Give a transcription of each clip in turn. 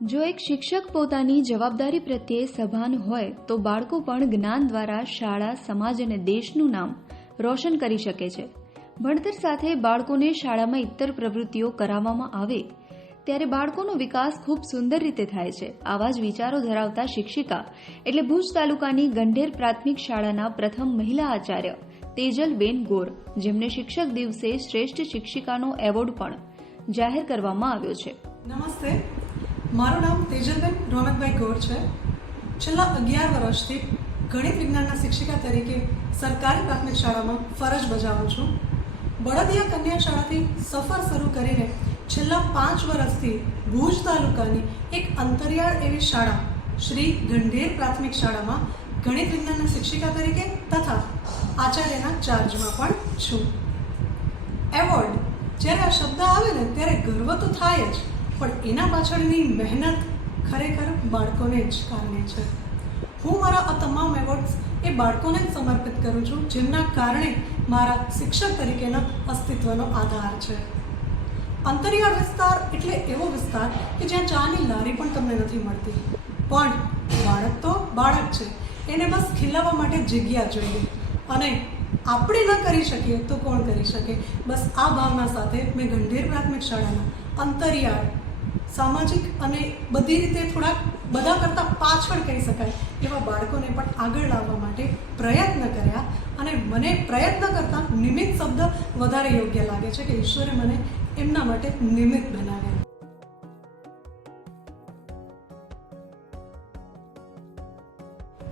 જો એક શિક્ષક પોતાની જવાબદારી પ્રત્યે સભાન હોય, તો બાળકો પણ જ્ઞાન દ્વારા શાળા, સમાજ અને દેશનું નામ રોશન કરી શકે છે. ભણતર સાથે બાળકોને શાળામાં ઇતર પ્રવૃત્તિઓ કરાવવામાં આવે, ત્યારે બાળકોનો વિકાસ ખૂબ સુંદર રીતે થાય છે. આવા જ વિચારો ધરાવતા શિક્ષિકા એટલે ભુજ તાલુકાની ગંઢેર પ્રાથમિક શાળાના પ્રથમ મહિલા આચાર્ય તેજલબેન ગોર, જેમને શિક્ષક દિવસે શ્રેષ્ઠ શિક્ષિકાનો એવોર્ડ પણ જાહેર કરવામાં આવ્યો છે. નમસ્તે. મારું નામ તેજલબેન રોનકભાઈ ગોર છે. છેલ્લા અગિયાર વર્ષથી ગણિત વિજ્ઞાનના શિક્ષિકા તરીકે સરકારી પ્રાથમિક શાળામાં ફરજ બજાવું છું. બળદિયા કન્યા શાળાથી સફર શરૂ કરીને છેલ્લા પાંચ વર્ષથી ભુજ તાલુકાની એક અંતરિયાળ એવી શાળા, શ્રી ગંઢેર પ્રાથમિક શાળામાં ગણિત વિજ્ઞાનના શિક્ષિકા તરીકે તથા આચાર્યના ચાર્જમાં પણ છું. એવોર્ડ જ્યારે આ શબ્દ આવે ને ત્યારે ગર્વ તો થાય જ. પણ એના પાછળની મહેનત ખરેખર બાળકોને જ કારણે છે. હું મારા આ તમામ એવોર્ડ્સ એ બાળકોને જ સમર્પિત કરું છું, જેમના કારણે મારા શિક્ષક તરીકેના અસ્તિત્વનો આધાર છે. અંતરિયાળ વિસ્તાર એટલે એવો વિસ્તાર કે જ્યાં ચાની લારી પણ તમને નથી મળતી. પણ બાળક તો બાળક છે. એને બસ ખીલાવવા માટે જગ્યા જોઈએ. અને આપણે ન કરી શકીએ તો કોણ કરી શકે? બસ આ ભાવના સાથે મેં ગંભીર પ્રાથમિક શાળાના અંતરિયાળ સામાજિક અને બધી રીતે થોડાક બધા કરતાં પાછળ કહી શકાય એવા બાળકોને પણ આગળ લાવવા માટે પ્રયત્ન કર્યા અને મને પ્રયત્ન કરતાં નિમિત્ત શબ્દ વધારે યોગ્ય લાગે છે કે ઈશ્વરે મને એમના માટે નિમિત્ત બનાવ્યા.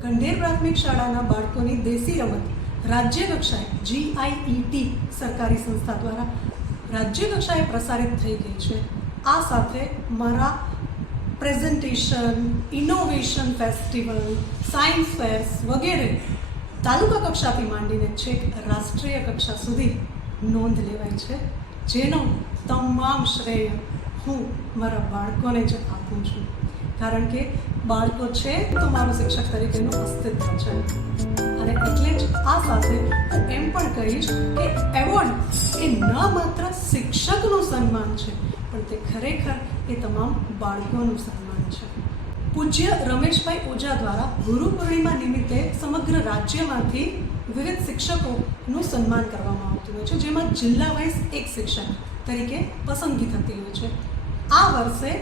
ગંઢેર પ્રાથમિક શાળાના બાળકોની દેશી રમત રાજ્ય કક્ષાએ જીઆઈઈટી સરકારી સંસ્થા દ્વારા રાજ્ય કક્ષાએ પ્રસારિત થઈ ગઈ છે. આ સાથે મારા presentation innovation festival science fairs વગેરે તાલુકા કક્ષાથી માંડીને છેક રાષ્ટ્રીય કક્ષા સુધી નોંધ લેવાય છે. જેનો તમામ શ્રેય હું મારા બાળકોને જ આપું છું. કારણ કે બાળકો છે તો મારું શિક્ષક તરીકેનું અસ્તિત્વ છે. અને એટલે જ આ સાથે હું એમ પણ કહીશ કે એવોર્ડ એ ન માત્ર શિક્ષકનું સન્માન છે, પણ તે ખરેખર એ તમામ બાળકોનું સન્માન છે. પૂજ્ય રમેશભાઈ ઓઝા દ્વારા ગુરુ પૂર્ણિમા નિમિત્તે સમગ્ર રાજ્યમાંથી વિવિધ શિક્ષકોનું સન્માન કરવામાં આવતું હોય છે, જેમાં જિલ્લા વાઇઝ એક શિક્ષક તરીકે પસંદગી થતી હોય છે. આ વર્ષે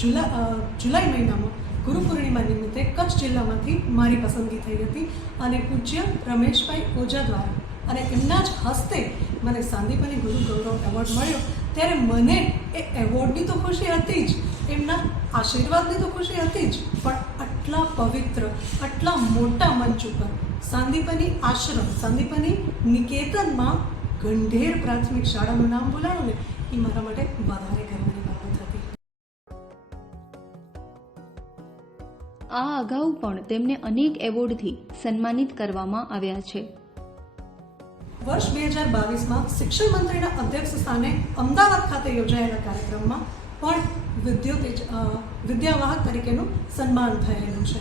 જુલા જુલાઈ મહિનામાં ગુરુ પૂર્ણિમા નિમિત્તે કચ્છ જિલ્લામાંથી મારી પસંદગી થઈ હતી અને પૂજ્ય રમેશભાઈ ઓઝા દ્વારા અને એમના જ હસ્તે મને સાંદીપની ગુરુ ગૌરવ એવોર્ડ મળ્યો. ત્યારે મને એ એવોર્ડની તો ખુશી હતી જ. એમના આશીર્વાદની તો ખુશી હતી જ. પણ આટલા પવિત્ર, આટલા મોટા મંચ ઉપર સાંદીપની આશ્રમ, સાંદીપની નિકેતનમાં ગંઢેર પ્રાથમિક શાળાનું નામ બોલાણું ને, એ મારા માટે વધારે ગર્વની બાબત હતી. આ અગાઉ પણ તેમને અનેક એવોર્ડથી સન્માનિત કરવામાં આવ્યા છે. વર્ષ બે હજાર બાવીસમાં શિક્ષણ મંત્રીના અધ્યક્ષ સ્થાને અમદાવાદ ખાતે યોજાયેલા કાર્યક્રમમાં પણ વિદ્યુત વિદ્યાવાહક તરીકેનું સન્માન થયેલું છે.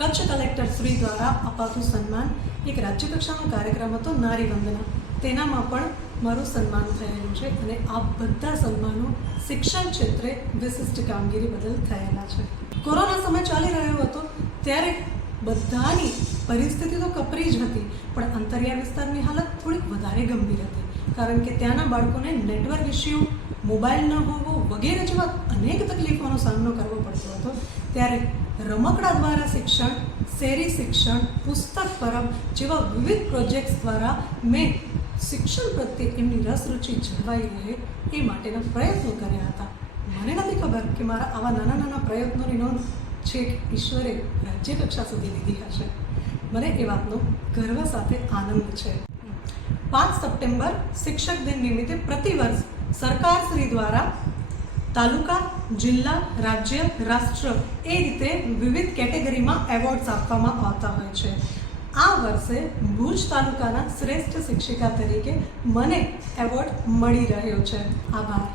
કચ્છ કલેક્ટર શ્રી દ્વારા અપાતું સન્માન એક રાજ્ય કક્ષાનો કાર્યક્રમ હતો, નારી વંદના. તેનામાં પણ મારું સન્માન થયેલું છે અને આ બધા સન્માનો શિક્ષણ ક્ષેત્રે વિશિષ્ટ કામગીરી બદલ થયેલા છે. કોરોના સમય ચાલી રહ્યો હતો ત્યારે બધાની પરિસ્થિતિ તો કપરી જ હતી, પણ અંતરિયાળ વિસ્તારની હાલત થોડીક વધારે ગંભીર હતી, કારણ કે ત્યાંના બાળકોને નેટવર્ક ઇસ્યુ મોબાઈલ ન હોવો વગેરે જેવા અનેક તકલીફોનો સામનો કરવો પડતો હતો, ત્યારે રમકડા દ્વારા શિક્ષણ, શેરી શિક્ષણ, પુસ્તક પરબ જેવા વિવિધ પ્રોજેક્ટ્સ દ્વારા મેં શિક્ષણ પ્રત્યે એમની રસ રુચિ જળવાઈ રહે એ માટેના પ્રયત્નો કર્યા હતા. મને નથી ખબર કે મારા આવા નાના નાના પ્રયત્નોની નોંધ છેક ઈશ્વરે રાજ્ય કક્ષા સુધી લીધી હશે. મને એ વાતનો ગર્વ સાથે આનંદ છે. પાંચ સપ્ટેમ્બર શિક્ષક દિન નિમિત્તે પ્રતિવર્ષ સરકાર શ્રી દ્વારા તાલુકા, જિલ્લા, રાજ્ય, રાષ્ટ્ર એ રીતે વિવિધ કેટેગરીમાં એવોર્ડ્સ આપવામાં આવતા હોય છે. આ વર્ષે ભુજ તાલુકાના શ્રેષ્ઠ શિક્ષિકા તરીકે મને એવોર્ડ મળી રહ્યો છે. આભાર.